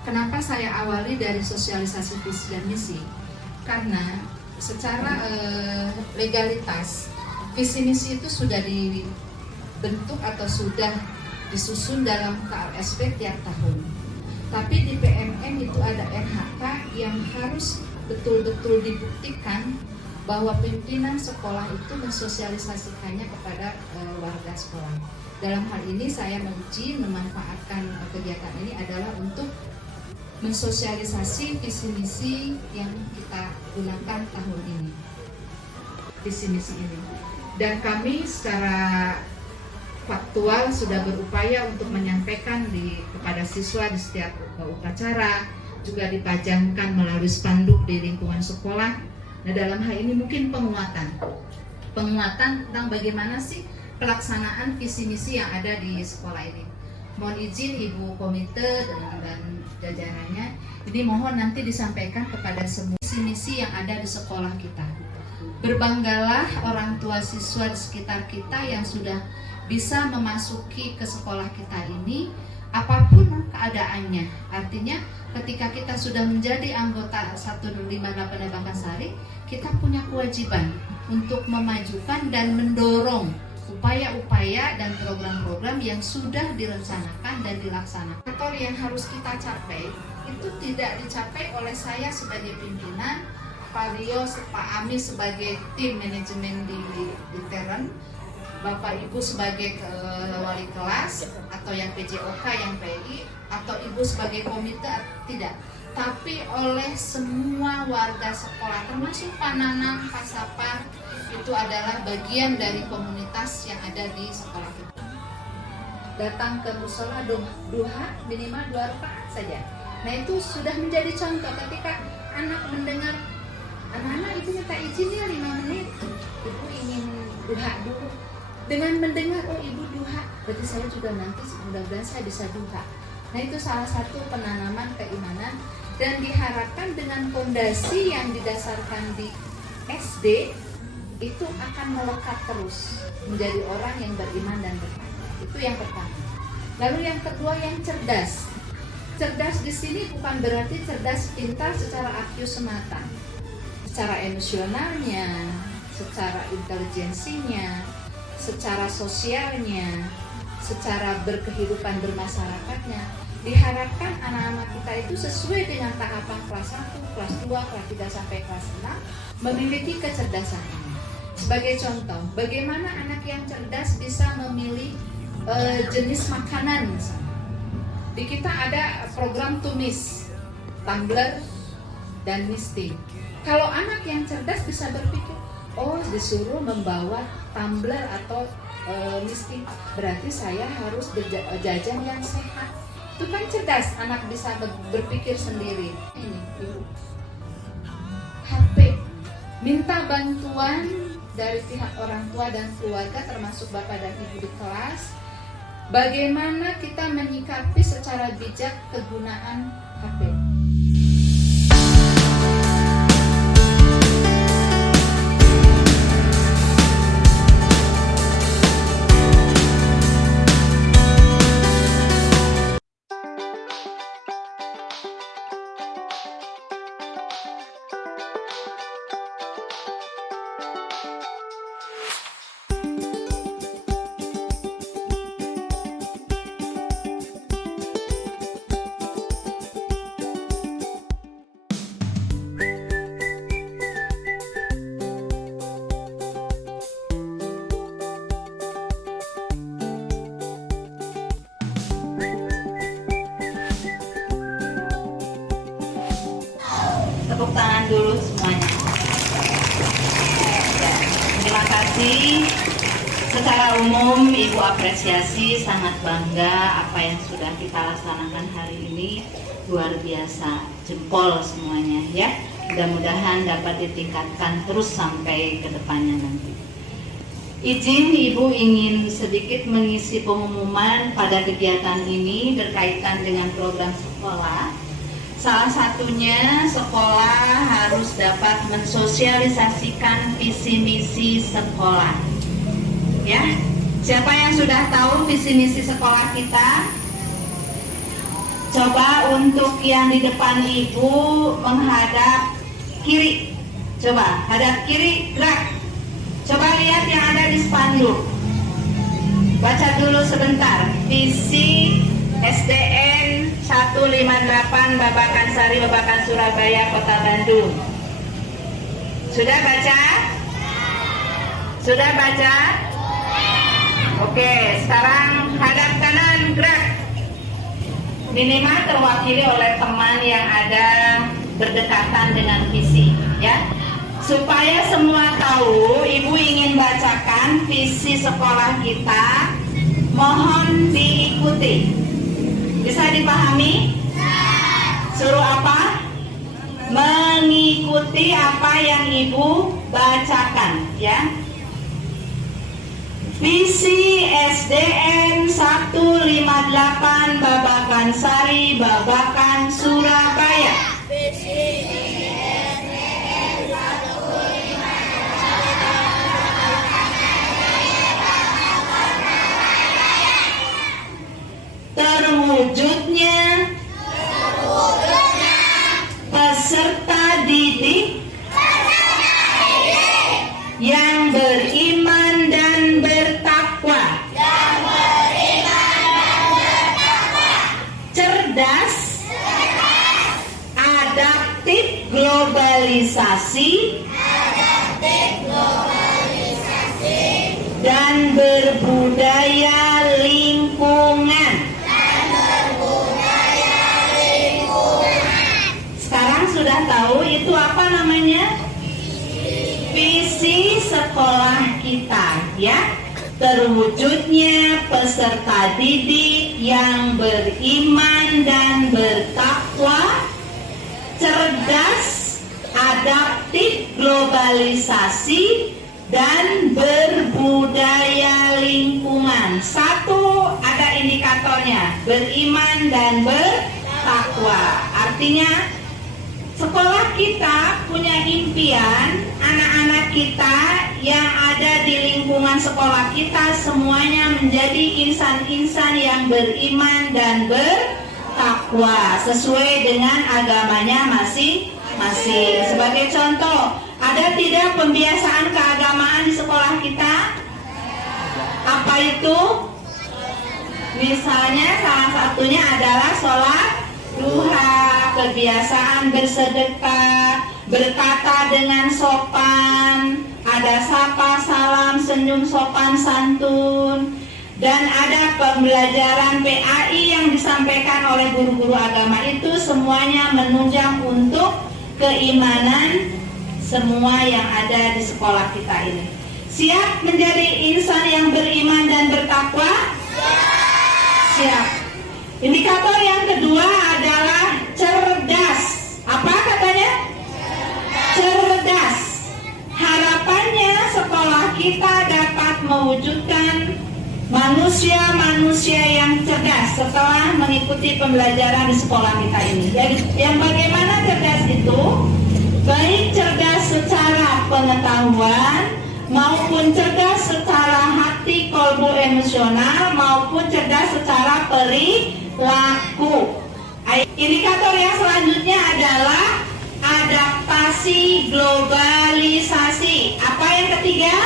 Kenapa saya awali dari sosialisasi visi dan misi? Karena secara legalitas visi misi itu sudah dibentuk atau sudah disusun dalam KRSP tiap tahun. Tapi di PMN itu ada RHK yang harus betul-betul dibuktikan bahwa pimpinan sekolah itu mensosialisasikannya kepada warga sekolah. Dalam hal ini saya menguji memanfaatkan kegiatan ini adalah untuk mensosialisasi visi misi yang kita gunakan tahun ini, visi misi ini. Dan kami secara faktual sudah berupaya untuk menyampaikan kepada siswa di setiap upacara, juga dipajangkan melalui spanduk di lingkungan sekolah. Nah, dalam hal ini mungkin penguatan tentang bagaimana sih pelaksanaan visi misi yang ada di sekolah ini. Mohon izin Ibu Komite dan jajarannya, ini mohon nanti disampaikan kepada semua visi misi yang ada di sekolah kita. Berbanggalah orang tua siswa di sekitar kita yang sudah bisa memasuki ke sekolah kita ini, apapun keadaannya. Artinya ketika kita sudah menjadi anggota 158 Bangkasari, kita punya kewajiban untuk memajukan dan mendorong upaya-upaya dan program-program yang sudah direncanakan dan dilaksanakan. Faktor yang harus kita capai itu tidak dicapai oleh saya sebagai pimpinan, Pak Rio, Pak Ami sebagai tim manajemen di Teren, Bapak Ibu sebagai wali kelas atau yang PJOK, yang PI, atau Ibu sebagai komite, tidak. Tapi oleh semua warga sekolah, termasuk Pak Nanang, Pak Sapar, itu adalah bagian dari komunitas yang ada di sekolah kita. Datang ke musola duha minimal 2 rakaat saja. Nah, itu sudah menjadi contoh ketika anak mendengar, anak-anak itu minta izin ya 5 menit, ibu ingin duha dulu. Dengan mendengar, oh ibu duha, berarti saya juga nanti mudah-mudahan saya bisa duha. Nah, itu salah satu penanaman keimanan, dan diharapkan dengan fondasi yang didasarkan di SD itu akan melekat terus menjadi orang yang beriman dan bertakwa. Itu yang pertama. Lalu yang kedua, yang cerdas. Cerdas di sini bukan berarti cerdas pintar secara IQ semata. Secara emosionalnya, secara intelijensinya, secara sosialnya, secara berkehidupan bermasyarakatnya. Diharapkan anak-anak kita itu sesuai dengan tahapan kelas 1, kelas 2, kelas 3 sampai kelas 6 memiliki kecerdasan ini. Sebagai contoh, bagaimana anak yang cerdas bisa memilih jenis makanan misalnya. Di kita ada program tumis, tumbler, dan misting. Kalau anak yang cerdas bisa berpikir, oh disuruh membawa tumbler atau misting, berarti saya harus jajan yang sehat. Itu kan cerdas, anak bisa berpikir sendiri. Ini HP, minta bantuan dari pihak orang tua dan keluarga, termasuk bapak dan ibu di kelas, bagaimana kita menyikapi secara bijak kegunaan HP. Tepuk tangan dulu semuanya. Ya, terima kasih. Secara umum Ibu apresiasi, sangat bangga apa yang sudah kita laksanakan hari ini, luar biasa, jempol semuanya ya. Mudah-mudahan dapat ditingkatkan terus sampai ke depannya nanti. Izin Ibu ingin sedikit mengisi pengumuman pada kegiatan ini berkaitan dengan program sekolah. Salah satunya, sekolah harus dapat mensosialisasikan visi misi sekolah. Ya, siapa yang sudah tahu visi misi sekolah kita? Coba untuk yang di depan ibu menghadap kiri. Coba hadap kiri, gerak. Coba lihat yang ada di spanduk. Baca dulu sebentar. Visi SDN 158 Babakan Sari, Babakan Surabaya, Kota Bandung. Sudah baca? Sudah baca? Oke, sekarang hadap kanan, gerak. Minimal terwakili oleh teman yang ada berdekatan dengan visi, ya. Supaya semua tahu, ibu ingin bacakan visi sekolah kita. Mohon diikuti. Bisa dipahami? Suruh apa? Mengikuti apa yang ibu bacakan, ya. Visi SDN 158 Babakan Sari, Babakan Surabaya. Terwujudnya peserta didik yang beriman dan bertakwa, cerdas, adaptif globalisasi, dan berbudaya lingkungan. Sekarang sudah tahu itu apa namanya? Visi sekolah kita, ya. Terwujudnya peserta didik yang beriman dan bertakwa, cerdas, adaptif globalisasi, dan berbudaya lingkungan. Satu, ada indikatornya, beriman dan bertakwa. Artinya sekolah kita punya impian anak-anak kita yang ada di lingkungan sekolah kita semuanya menjadi insan-insan yang beriman dan bertakwa sesuai dengan agamanya masing-masing. Sebagai contoh, ada tidak pembiasaan keagamaan di sekolah kita? Apa itu? Misalnya salah satunya adalah sholat duha, kebiasaan bersedekah, berkata dengan sopan, ada sapa, salam, senyum, sopan, santun, dan ada pembelajaran PAI yang disampaikan oleh guru-guru agama. Itu semuanya menunjang untuk keimanan semua yang ada di sekolah kita ini. Siap menjadi insan yang beriman dan bertakwa? Siap. Indikator yang kedua adalah cerdas. Apa katanya? Cerdas. Harapannya sekolah kita dapat mewujudkan manusia-manusia yang cerdas setelah mengikuti pembelajaran di sekolah kita ini. Jadi, yang bagaimana cerdas itu? Baik cerdas secara pengetahuan maupun cerdas secara hati, kolbu, emosional, maupun cerdas secara perilaku. Indikator yang selanjutnya adalah adaptasi globalisasi. Apa yang ketiga?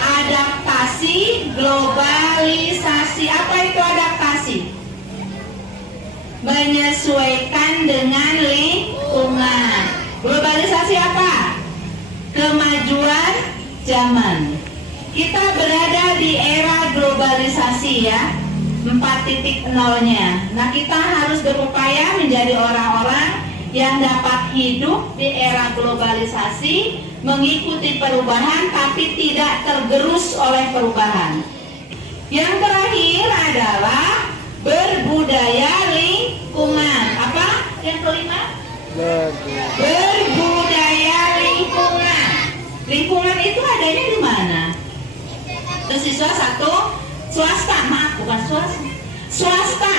Adaptasi globalisasi. Apa itu adaptasi? Menyesuaikan dengan lingkungan. Globalisasi apa? Kemajuan zaman. Kita berada di era globalisasi, ya, 4.0-nya. Nah, kita harus berupaya menjadi orang-orang yang dapat hidup di era globalisasi, mengikuti perubahan tapi tidak tergerus oleh perubahan. Yang terakhir adalah berbudaya lingkungan. Apa yang kelima? Berbudaya lingkungan. Lingkungan itu adanya di mana? Siswa satu, swasta, maaf bukan swasta. Swasta,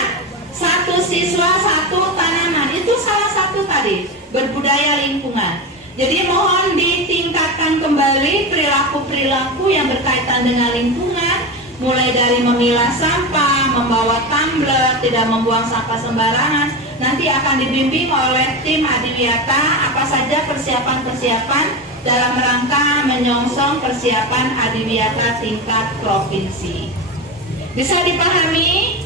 satu siswa satu tanaman. Itu salah satu tadi, berbudaya lingkungan. Jadi mohon ditingkatkan kembali perilaku-perilaku yang berkaitan dengan lingkungan, mulai dari memilah sampah, membawa tumbler, tidak membuang sampah sembarangan. Nanti akan dibimbing oleh tim Adiwiyata apa saja persiapan-persiapan dalam rangka menyongsong persiapan Adiwiyata tingkat provinsi. Bisa dipahami?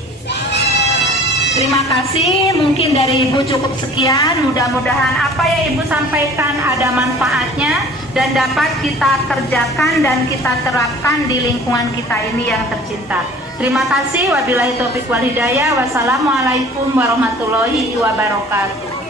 Terima kasih, mungkin dari Ibu cukup sekian. Mudah-mudahan apa yang Ibu sampaikan ada manfaatnya dan dapat kita kerjakan dan kita terapkan di lingkungan kita ini yang tercinta. Terima kasih, wabillahi taufiq wal hidayah. Wassalamualaikum warahmatullahi wabarakatuh.